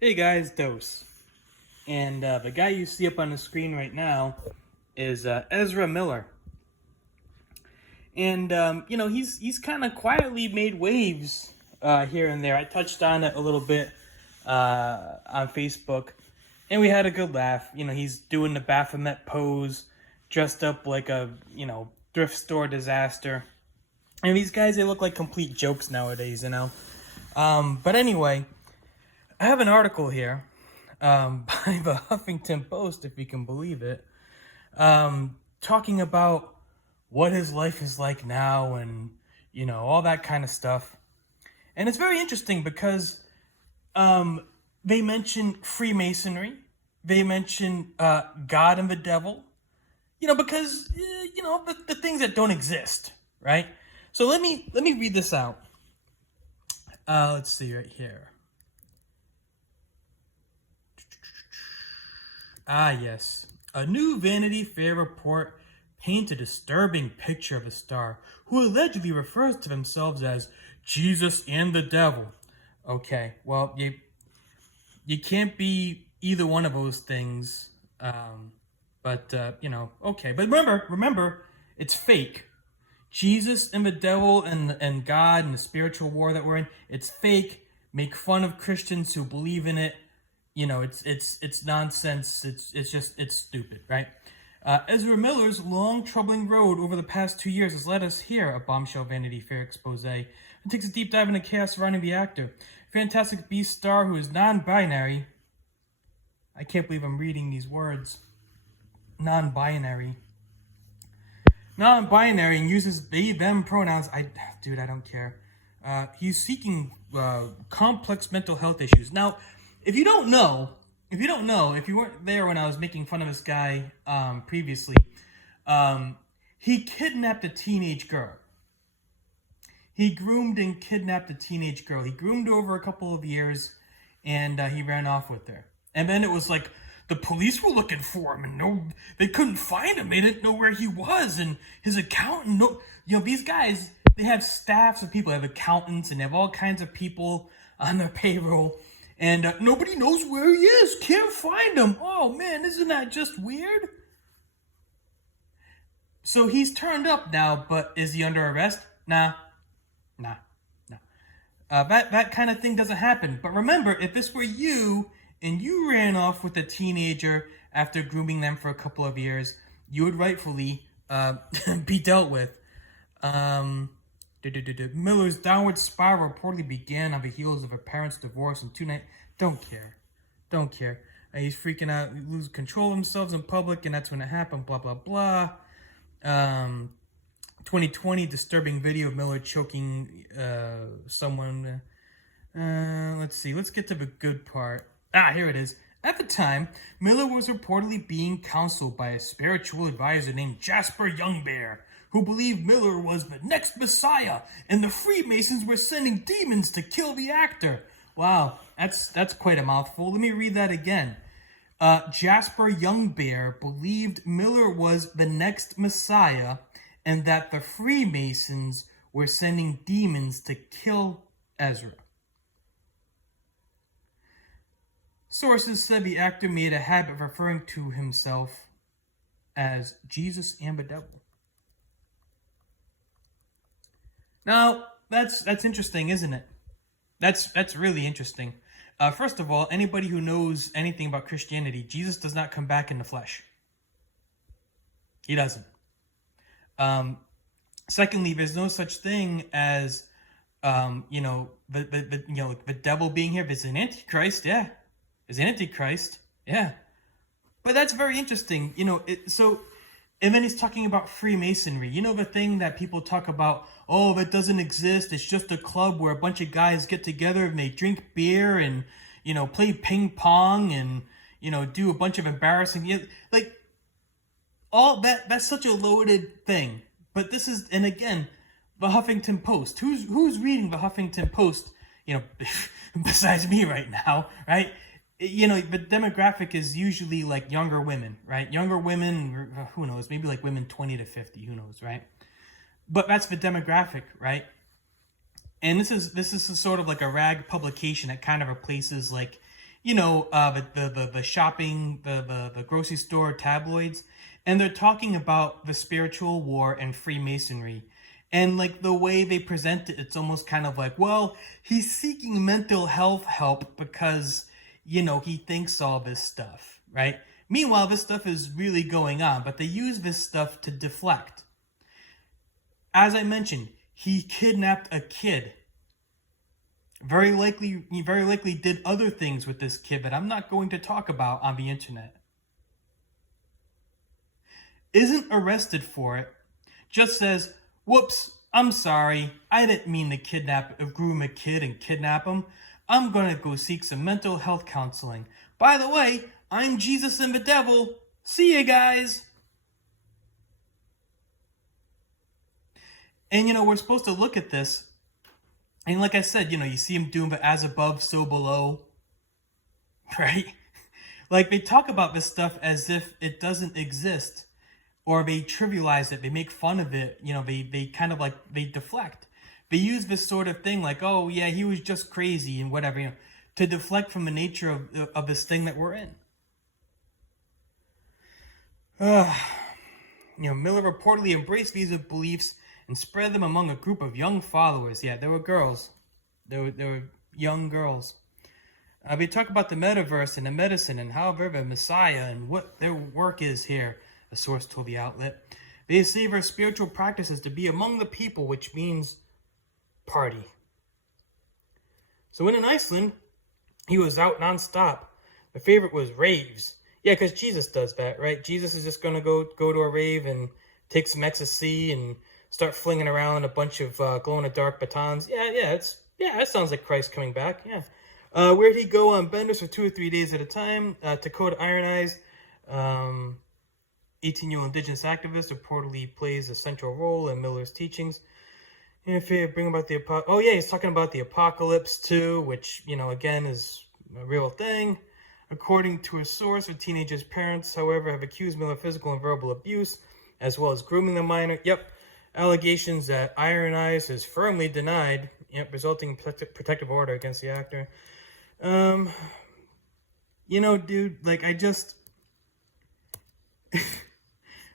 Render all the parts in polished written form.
Hey guys, Dose. And the guy you see up on the screen right now is Ezra Miller. And he's kind of quietly made waves here and there. I touched on it a little bit on Facebook, and we had a good laugh. He's doing the Baphomet pose, dressed up like a thrift store disaster. And these guys, they look like complete jokes nowadays. But anyway, I have an article here by the Huffington Post, if you can believe it, talking about what his life is like now and, all that kind of stuff. And it's very interesting because they mention Freemasonry, they mention God and the devil, because, the things that don't exist, right? So let me read this out. Let's see right here. Ah, yes. A new Vanity Fair report paints a disturbing picture of a star who allegedly refers to themselves as Jesus and the devil. Okay, well, you can't be either one of those things. Okay. But remember, it's fake. Jesus and the devil and God and the spiritual war that we're in, it's fake. Make fun of Christians who believe in it. It's nonsense. It's stupid, right? Ezra Miller's long, troubling road over the past 2 years has led us here, a bombshell Vanity Fair expose. It takes a deep dive into chaos surrounding the actor. Fantastic Beast star who is non-binary. I can't believe I'm reading these words. Non-binary and uses they, them pronouns. I don't care. He's seeking complex mental health issues. Now, if you weren't there when I was making fun of this guy previously, he kidnapped a teenage girl. He groomed and kidnapped a teenage girl. He groomed her over a couple of years, and he ran off with her. And then it was like the police were looking for him, and they couldn't find him. They didn't know where he was, and his accountant. These guys, they have staffs of people. They have accountants, and they have all kinds of people on their payroll. And nobody knows where he is. Can't find him. Oh, man, isn't that just weird? So he's turned up now, but is he under arrest? Nah. That kind of thing doesn't happen. But remember, if this were you and you ran off with a teenager after grooming them for a couple of years, you would rightfully be dealt with. Miller's downward spiral reportedly began on the heels of her parents' divorce in 2 nights. Don't care. He's freaking out, lose control of themselves in public, and that's when it happened. Blah blah blah. 2020 disturbing video of Miller choking someone. Let's see. Let's get to the good part. Here it is. At the time, Miller was reportedly being counseled by a spiritual advisor named Jasper Youngbear, who believed Miller was the next Messiah, and the Freemasons were sending demons to kill the actor. Wow, that's quite a mouthful. Let me read that again. Jasper Youngbear believed Miller was the next Messiah, and that the Freemasons were sending demons to kill Ezra. Sources said the actor made a habit of referring to himself as Jesus and the devil. Now, that's interesting, isn't it? That's really interesting. First of all, anybody who knows anything about Christianity, Jesus does not come back in the flesh. He doesn't. Secondly, there's no such thing as, the devil being here. There's an antichrist, yeah. There's an antichrist, yeah. But that's very interesting, and then he's talking about Freemasonry. The thing that people talk about, oh, that doesn't exist. It's just a club where a bunch of guys get together and they drink beer and, play ping pong and, do a bunch of embarrassing, all that's such a loaded thing. But this is, and again, the Huffington Post. Who's reading the Huffington Post, besides me right now, right? The demographic is usually like younger women, right? Younger women, who knows, maybe like women 20 to 50, who knows, right? But that's the demographic, right? And this is a sort of like a rag publication that kind of replaces like, the shopping, the grocery store tabloids, and they're talking about the spiritual war and Freemasonry. And like the way they present it, it's almost kind of like, well, he's seeking mental health help because, he thinks all this stuff, right? Meanwhile, this stuff is really going on, but they use this stuff to deflect. As I mentioned, he kidnapped a kid. Very likely did other things with this kid that I'm not going to talk about on the internet. Isn't arrested for it, just says, whoops, I'm sorry, I didn't mean to groom a kid and kidnap him. I'm gonna go seek some mental health counseling. By the way, I'm Jesus and the devil. See you guys. And we're supposed to look at this, and like I said, you see him doing the as above, so below, right? Like they talk about this stuff as if it doesn't exist, or they trivialize it, they make fun of it, they kind of like, they deflect. They use this sort of thing like, oh yeah, he was just crazy and whatever, to deflect from the nature of this thing that we're in. Miller reportedly embraced these beliefs and spread them among a group of young followers. Yeah, there were girls. There were young girls. We talk about the metaverse and the medicine and how they're the Messiah and what their work is here, a source told the outlet. They say their spiritual practice is to be among the people, which means party. So in Iceland, he was out nonstop. The favorite was raves. Yeah, because Jesus does that, right? Jesus is just going to go to a rave and take some ecstasy and start flinging around a bunch of glow-in-the-dark batons. Yeah, that sounds like Christ coming back, yeah. Where'd he go on benders for 2 or 3 days at a time? Dakota Iron Eyes, 18-year-old indigenous activist, reportedly plays a central role in Miller's teachings. If you bring about the he's talking about the apocalypse too, which again is a real thing. According to a source, the teenager's parents, however, have accused Miller of physical and verbal abuse, as well as grooming the minor. Yep, allegations that Iron Eyes has firmly denied. Yep, resulting in protective order against the actor. Dude, like I just.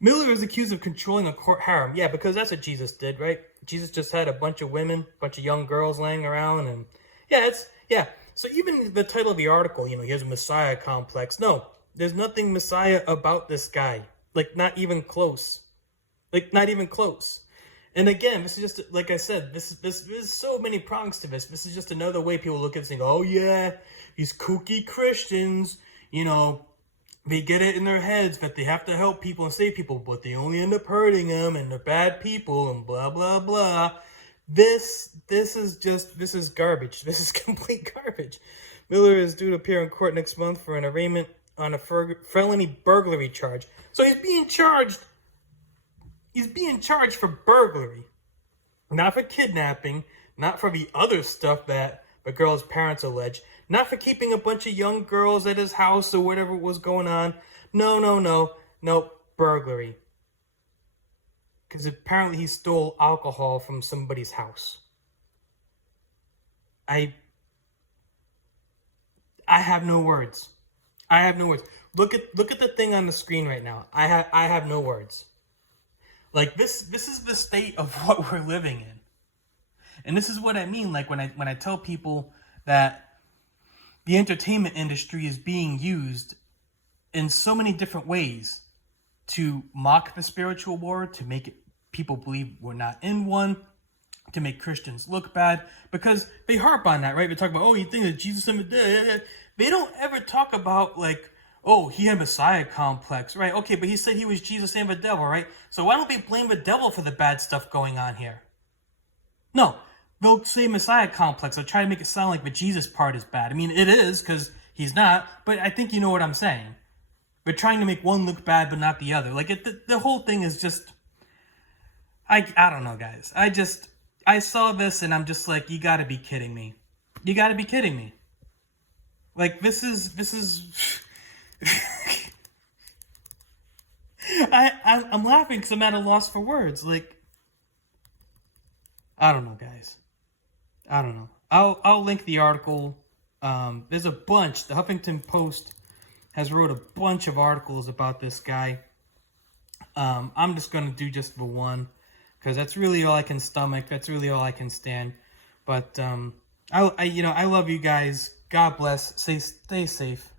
Miller is accused of controlling a court harem. Yeah, because that's what Jesus did, right? Jesus just had a bunch of women, a bunch of young girls laying around, and So even the title of the article, he has a Messiah complex. No, there's nothing Messiah about this guy. Like, not even close. And again, this is just, like I said, there's so many prongs to this. This is just another way people look at this and go, oh yeah, these kooky Christians, they get it in their heads that they have to help people and save people, but they only end up hurting them, and they're bad people, and blah, blah, blah. This is garbage. This is complete garbage. Miller is due to appear in court next month for an arraignment on a felony burglary charge. So he's being charged for burglary. Not for kidnapping, not for the other stuff that the girl's parents allege, not for keeping a bunch of young girls at his house or whatever was going on. No, burglary. Because apparently he stole alcohol from somebody's house. I have no words. Look at the thing on the screen right now. I have no words. Like this is the state of what we're living in. And this is what I mean, like when I tell people that the entertainment industry is being used in so many different ways to mock the spiritual war, to make people believe we're not in one, to make Christians look bad, because they harp on that, right? They talk about, oh, you think that Jesus and the dead. They don't ever talk about, like, oh, he had a Messiah complex, right? Okay, but he said he was Jesus and the devil, right? So why don't they blame the devil for the bad stuff going on here? No, they'll say Messiah complex. They'll try to make it sound like the Jesus part is bad. I mean, it is, because he's not, but I think you know what I'm saying. They're trying to make one look bad, but not the other. Like, the whole thing is just... I don't know, guys. I saw this, and I'm just like, you gotta be kidding me. You gotta be kidding me. Like, this is... I'm laughing because I'm at a loss for words. Like, I don't know, guys. I don't know. I'll link the article There's a bunch. The Huffington Post has wrote a bunch of articles about this guy. I'm just going to do just the one, because that's really all I can stomach. That's really all I can stand. But I love you guys. God bless. Stay safe.